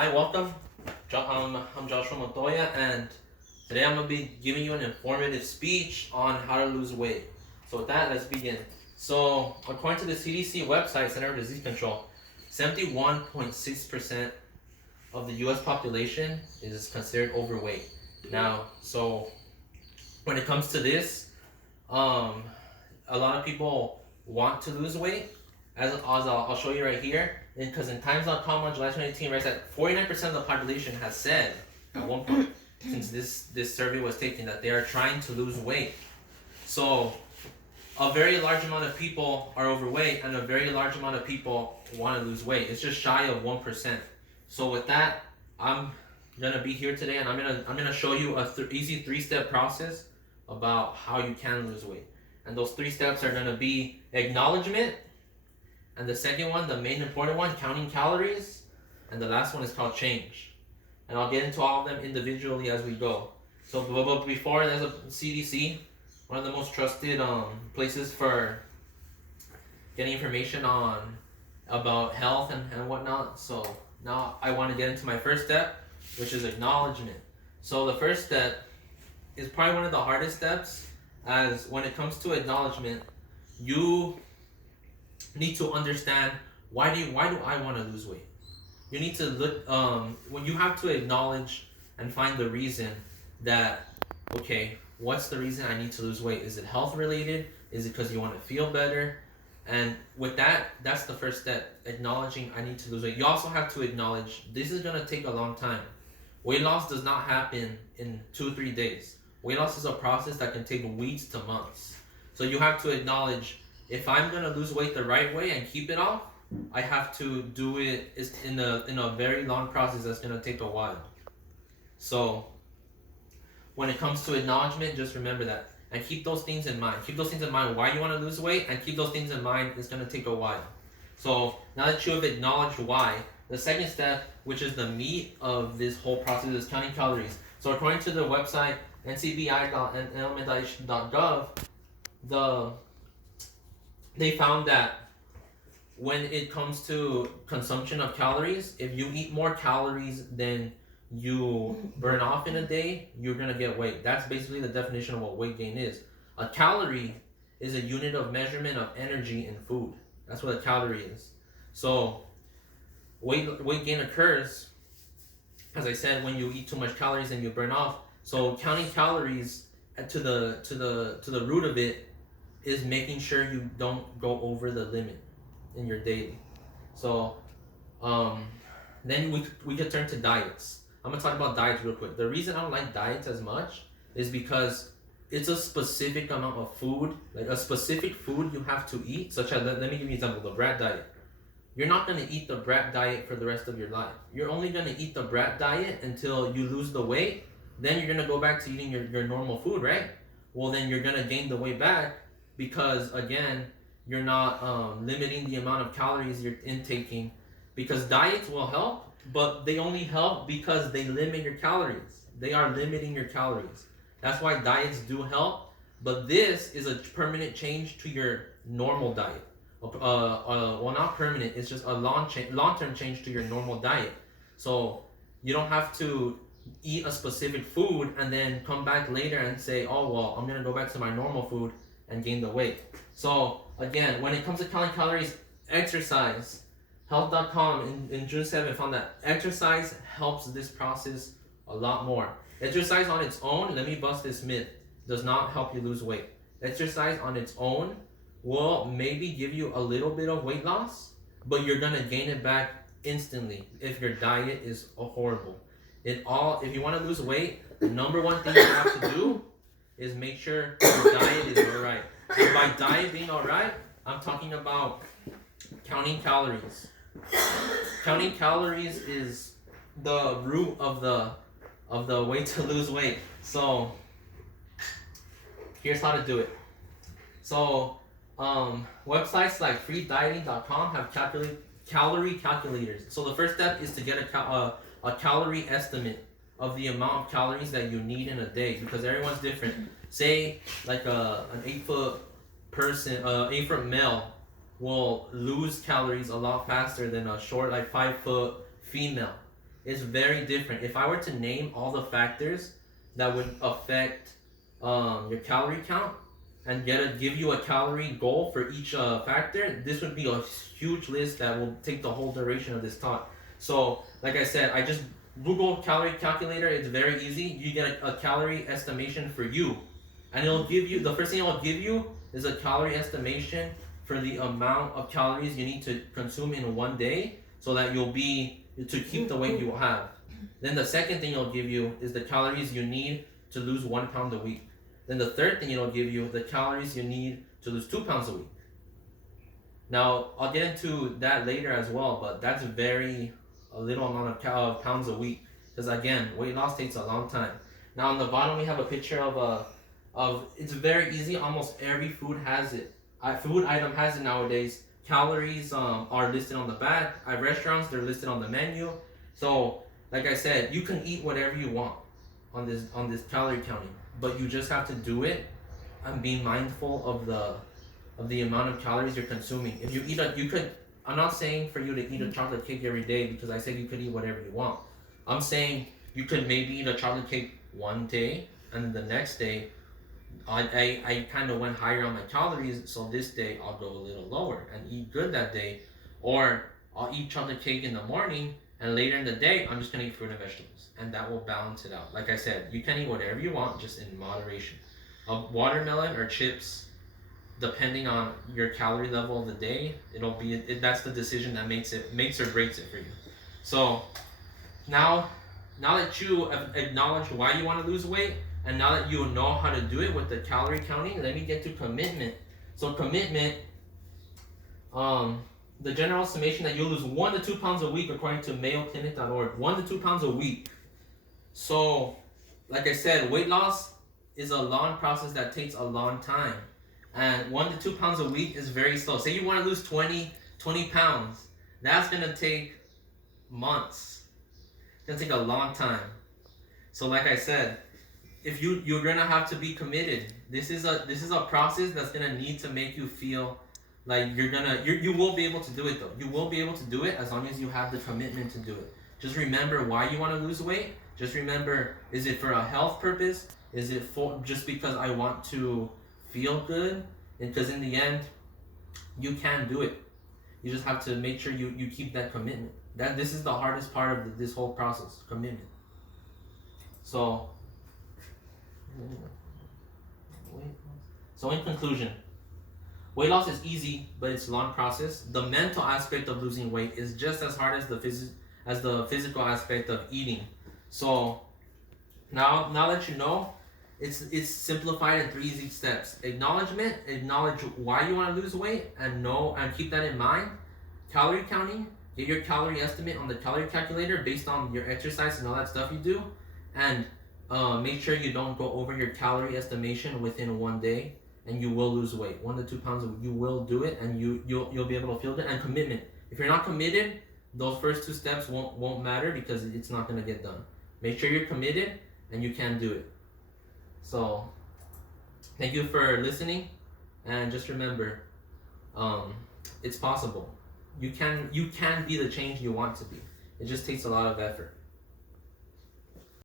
Hi, welcome. I'm Joshua Montoya, and today I'm going to be giving you an informative speech on how to lose weight. So with that, let's begin. So according to the CDC website, Center for Disease Control, 71.6% of the U.S. population is considered overweight. Now, so when it comes to this, a lot of people want to lose weight, as I'll show you right here. Because in Times.com on July 2018 writes that 49% of the population has said at one point since this survey was taken that they are trying to lose weight. So a very large amount of people are overweight and a very large amount of people want to lose weight. It's just shy of 1%. So with that, I'm gonna be here today and I'm gonna show you a easy 3-step process about how you can lose weight. And those 3 steps are gonna be acknowledgement. And the second one, the main important one, counting calories. And the last one is called change. And I'll get into all of them individually as we go. So but before, there's a CDC, one of the most trusted places for getting information about health and whatnot. So now I want to get into my first step, which is acknowledgement. So the first step is probably one of the hardest steps, as when it comes to acknowledgement, you need to understand why do I want to lose weight. You need to look when you have to acknowledge and find the reason that, okay, what's the reason I need to lose weight? Is it health related? Is it because you want to feel better? And with that, that's the first step, acknowledging I need to lose weight. You also have to acknowledge this is going to take a long time. Weight loss does not happen in 2-3 days. Weight loss is a process that can take weeks to months. So you have to acknowledge, if I'm gonna lose weight the right way and keep it off, I have to do it in a very long process that's gonna take a while. So when it comes to acknowledgement, just remember that and keep those things in mind. Keep those things in mind why you want to lose weight, and keep those things in mind it's gonna take a while. So now that you have acknowledged why, the second step, which is the meat of this whole process, is counting calories. So according to the website ncbi.nlm.gov, they found that when it comes to consumption of calories, if you eat more calories than you burn off in a day, you're gonna get weight. That's basically the definition of what weight gain is. A calorie is a unit of measurement of energy in food. That's what a calorie is. So weight gain occurs, as I said, when you eat too much calories and you burn off. So counting calories to the root of it is making sure you don't go over the limit in your daily. So then we could turn to diets. I'm gonna talk about diets real quick. The reason I don't like diets as much is because it's a specific amount of food, like a specific food you have to eat, such as, let me give you an example, the brat diet. You're not gonna eat the brat diet for the rest of your life. You're only gonna eat the brat diet until you lose the weight. Then you're gonna go back to eating your normal food, right? Well, then you're gonna gain the weight back, because again, you're not limiting the amount of calories you're intaking. Because diets will help, but they only help because they limit your calories. They are limiting your calories. That's why diets do help, but this is a permanent change to your normal diet. Well, not permanent, it's just a long-term change to your normal diet. So you don't have to eat a specific food and then come back later and say, oh, well, I'm gonna go back to my normal food and gain the weight. So again, when it comes to counting calories, exercise. Health.com in June 7 found that exercise helps this process a lot more. Exercise on its own, let me bust this myth, does not help you lose weight. Exercise on its own will maybe give you a little bit of weight loss, but you're gonna gain it back instantly if your diet is horrible. If you want to lose weight, the number one thing you have to do is make sure your diet is alright. And by diet being alright, I'm talking about counting calories. Counting calories is the root of the way to lose weight. So here's how to do it. So websites like freedieting.com have calorie calculators. So the first step is to get a calorie estimate of the amount of calories that you need in a day, because everyone's different. Say like an 8-foot person, 8-foot male will lose calories a lot faster than a short, like 5-foot female. is very different. If I were to name all the factors that would affect your calorie count and give you a calorie goal for each factor, this would be a huge list that will take the whole duration of this talk. So, like I said, I just Google calorie calculator. It's very easy. You get a calorie estimation for you, and it'll give you, the first thing it'll give you is a calorie estimation for the amount of calories you need to consume in one day, so that you'll be to keep the weight you have. Then the second thing it'll give you is the calories you need to lose 1 pound a week. Then the third thing it'll give you the calories you need to lose 2 pounds a week. Now I'll get into that later as well, but that's a little amount of pounds a week, because again, weight loss takes a long time. Now on the bottom we have a picture of it's very easy. Almost every food has it. Food item has it nowadays. Calories are listed on the back. At restaurants, they're listed on the menu. So, like I said, you can eat whatever you want on this calorie counting, but you just have to do it and be mindful of the amount of calories you're consuming. If you eat I'm not saying for you to eat a chocolate cake every day, because I said you could eat whatever you want. I'm saying you could maybe eat a chocolate cake one day, and the next day I kind of went higher on my calories, so this day I'll go a little lower and eat good that day. Or I'll eat chocolate cake in the morning, and later in the day I'm just gonna eat fruit and vegetables, and that will balance it out. Like I said, you can eat whatever you want, just in moderation. A watermelon or chips, depending on your calorie level of the day, that's the decision that makes or breaks it for you. So now that you have acknowledged why you want to lose weight, and now that you know how to do it with the calorie counting, let me get to commitment. So commitment, the general estimation that you'll lose 1 to 2 pounds a week according to MayoClinic.org. 1 to 2 pounds a week. So, like I said, weight loss is a long process that takes a long time. And 1 to 2 pounds a week is very slow. Say you want to lose 20 pounds. That's going to take months. It's going to take a long time. So like I said, if you're going to have to be committed. This is a process that's going to need to make you feel like you will be able to do it though. You will be able to do it as long as you have the commitment to do it. Just remember why you want to lose weight. Just remember, is it for a health purpose? Is it for just because I want to feel good? Because in the end, you can do it. You just have to make sure you keep that commitment. This is the hardest part of this whole process, commitment. So in conclusion, weight loss is easy, but it's a long process. The mental aspect of losing weight is just as hard as the physical aspect of eating. So now that you know, it's simplified in 3 easy steps. Acknowledge why you want to lose weight, and keep that in mind. Calorie counting, get your calorie estimate on the calorie calculator based on your exercise and all that stuff you do, and make sure you don't go over your calorie estimation within 1 day, and you will lose weight. 1 to 2 pounds, you will do it, and you'll be able to feel good. And commitment. If you're not committed, those first 2 steps won't matter, because it's not going to get done. Make sure you're committed, and you can do it. So, thank you for listening, and just remember, it's possible. You can be the change you want to be. It just takes a lot of effort.